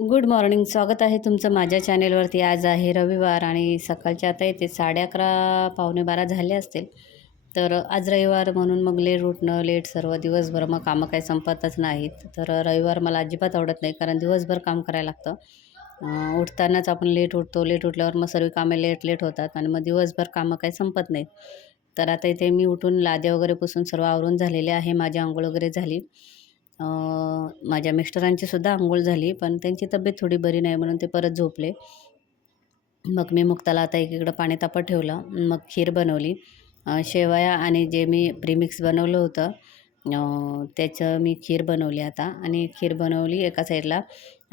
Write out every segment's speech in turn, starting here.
Good morning. स्वागत आहे तुमचं माझ्या चॅनेलवरती. आज आहे रविवार आणि सकाळचे आता इथे 11:30 पावणे 12 झाले असतील. तर आज रविवार म्हणून मग लेट उठणं, लेट सर्व दिवसभर मग कामं काही संपतच नाहीत. तर रविवार मला अजिबात आवडत नाही कारण दिवसभर काम करायला लागतं. उठतानाच आपण लेट उठतो. लेट उठल्यावर मग सर्व कामे लेट होतात आणि मग दिवसभर कामं काही संपत नाहीत. तर आता इथे मी उठून लाद्या वगैरे पुसून सर्व आवरून झालेले आहे. माझी अंघोळ वगैरे झाली. अ, माझ्या मिस्टरांची सुद्धा अंघोळ झाली, पण त्यांची तब्येत थोडी बरी नाही म्हणून ते परत झोपले. मग मी मुक्ताला आता एकीकडं पाणी तापत ठेवलं. मग खीर बनवली. शेवया आणि जे मी प्रीमिक्स बनवलं होतं त्याचं मी खीर बनवली आता आणि खीर बनवली एका साईडला.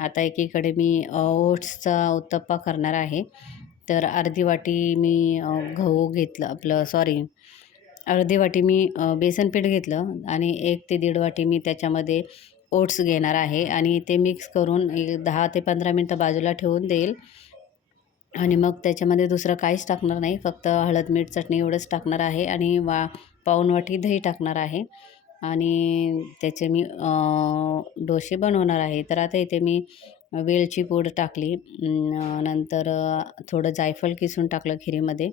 आता एकीकडे मी ओट्सचा उत्तप्पा करणार आहे. तर अर्धी वाटी मी गहू घेतलं आपलं सॉरी अर्धी वाटी मी बेसन पीठ घेतलं आणि 1 ते दीड वाटी मी त्याच्यामध्ये ओट्स घेणार आहे आणि ते मिक्स करून 10 ते 15 मिनटं बाजूला ठेवून देईल. आणि मग त्याच्यामध्ये दुसरं काहीच टाकणार नाही. फक्त हळद, मीठ, चटणी एवढंच टाकणार आहे आणि पाऊण वाटी दही टाकणार आहे आणि त्याचे मी डोसे बनवणार आहे. तर आता इथे मी वेलची पूड टाकली. नंतर थोडं जायफळ किसून टाकलं खिरीमध्ये.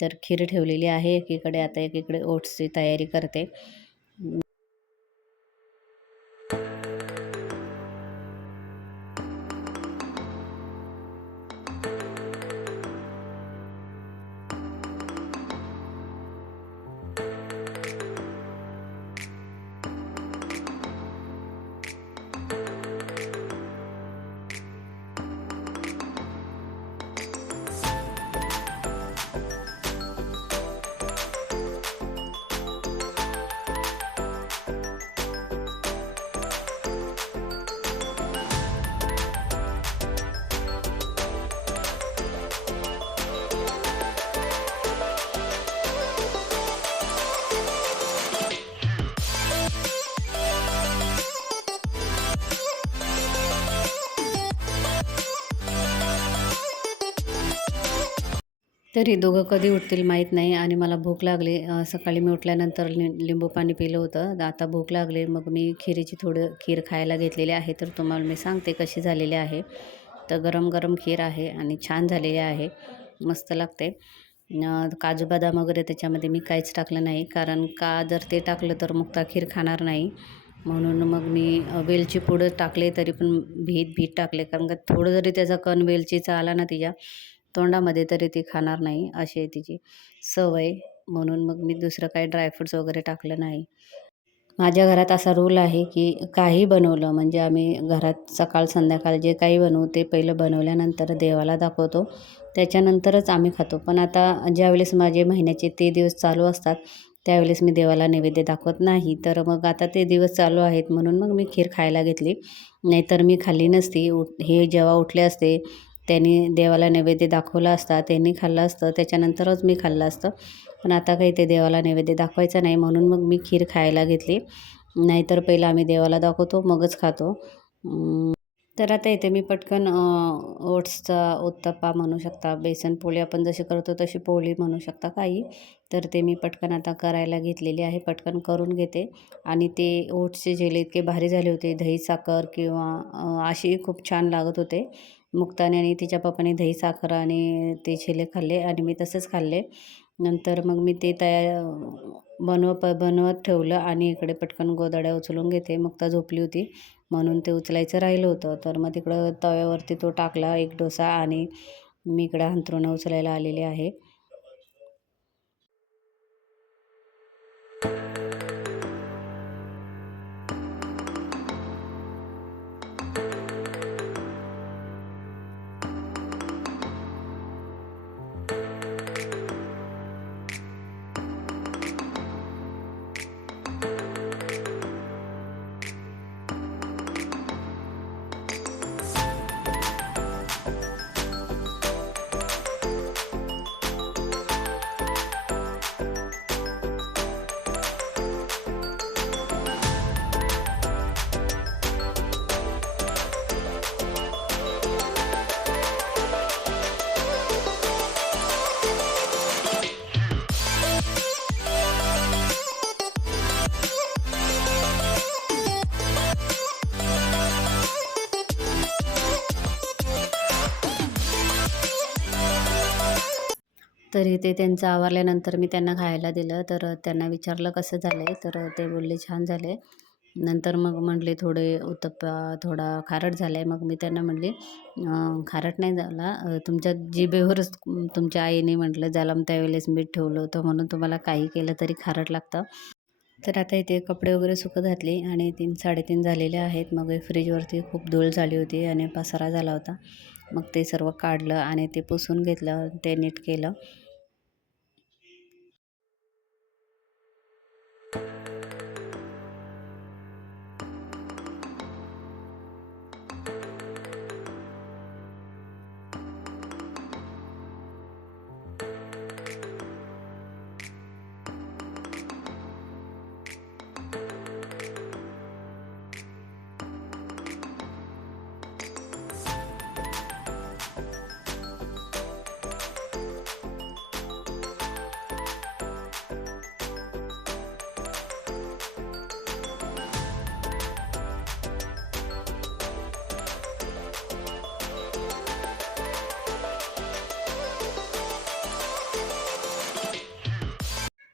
तर खीर ठेवलेली आहे एकीकडे. आता एकीकडे ओट्सची तयारी करते. तरी दोघं कधी उठतील माहीत नाही आणि मला भूक लागली. सकाळी मी उठल्यानंतर लिंबू पाणी पिलं होतं. आता भूक लागली. मग मी थोडं खीर खायला घेतलेली आहे. तर तुम्हाला मी सांगते कशी झालेली आहे. तर गरम गरम खीर आहे आणि छान झालेली आहे. मस्त लागते. काजू बदाम वगैरे त्याच्यामध्ये मी काहीच टाकलं नाही कारण का जर ते टाकलं तर मुक्ता खीर खाणार नाही. म्हणून मग मी वेलची पूड टाकले तरी पण भीत टाकले कारण का थोडं जरी त्याचा कण वेलचीचा आला ना तिच्या तोंडामध्ये तरी ती खाणार नाही अशी आहे तिची सवय. म्हणून मग मी दुसरं काही ड्रायफ्रुट्स वगैरे टाकलं नाही. माझ्या घरात असा रूल आहे की काही बनवलं म्हणजे आम्ही घरात सकाळ संध्याकाळ जे काही बनवू ते पहिलं बनवल्यानंतर देवाला दाखवतो. त्याच्यानंतरच आम्ही खातो. पण आता ज्यावेळेस माझे महिन्याचे ते दिवस चालू असतात त्यावेळेस मी देवाला नैवेद्य दाखवत नाही. तर मग आता ते दिवस चालू आहेत म्हणून मग मी खीर खायला घेतली. नाहीतर मी खाल्ली नसती. हे जेव्हा उठले असते त्यांनी देवाला नैवेद्य दाखवला असता, त्यांनी खाल्लं असतं, त्याच्यानंतरच मी खाल्लं असतं. पण आता काही ते देवाला नैवेद्य दाखवायचा नाही म्हणून मग मी खीर खायला घेतली. नाहीतर पहिलं आम्ही देवाला दाखवतो मगच खातो. तर आता इथे मी पटकन ओट्सचा उत्तप्पा म्हणू शकता, बेसन पोळी आपण जशी करतो तशी पोळी म्हणू शकता काही. तर ते मी पटकन आता करायला घेतलेली आहे. पटकन करून घेते आणि ते ओट्सचे जेले इतके भारी झाले होते. दही साखर किंवा अशी खूप छान लागत होते. मुक्ताने आणि तिच्या पप्पाने दही साखर आणि ते छेले खाल्ले आणि मी तसंच खाल्ले. नंतर मग मी ते बनवत ठेवलं आणि इकडे पटकन गोधड्या उचलून घेते. मुक्ता झोपली होती म्हणून ते उचलायचं राहिलं होतं. तर मग तिकडं तव्यावरती तो टाकला एक डोसा आणि मी इकडं अंथरुणं उचलायला आलेले आहे. तरी ते त्यांचं आवरल्यानंतर मी त्यांना खायला दिलं. तर त्यांना विचारलं कसं झालं आहे, तर ते बोलले छान झालं आहे. नंतर मग म्हटले थोडे उत्तप्पा थोडा खारट झाला आहे. मग मी त्यांना म्हटले खारट नाही झाला, तुमच्या जिभेवरच तुमच्या आईने म्हटलं ज्याला त्यावेळेस मीठ ठेवलं होतं म्हणून तुम्हाला काही केलं तरी खारट लागतं. तर आता इथे कपडे वगैरे सुकत घातले आणि 3-3:30 झालेले आहेत. मग फ्रीजवरती खूप धूळ झाली होती आणि पसारा झाला होता. मग ते सर्व काढलं आणि ते पुसून घेतलं, ते नीट केलं.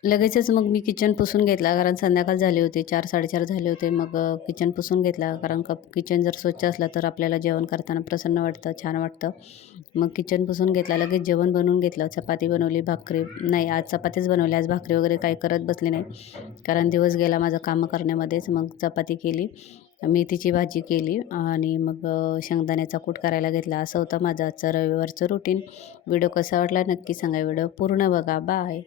लगेचच मग मी किचन पुसून घेतला, कारण संध्याकाळ झाली होती, 4-4:30 झाले होते. मग किचन पुसून घेतला, कारण किचन जर स्वच्छ असलं तर आपल्याला जेवण करताना प्रसन्न वाटतं, छान वाटतं. मग किचन पुसून घेतला, लगेच जेवण बनवून घेतलं. चपाती बनवली, भाकरी नाही, आज चपातीच बनवली. आज भाकरी वगैरे काही करत बसले नाही, कारण दिवस गेला माझं कामं करण्यामध्येच. मग चपाती केली, मेथीची भाजी केली आणि मग शेंगदाण्याचा कूट करायला घेतला. असं होतं माझं आजचं रविवारचं रुटीन. व्हिडिओ कसा वाटला नक्की सांगा. व्हिडिओ पूर्ण बघा. बाय.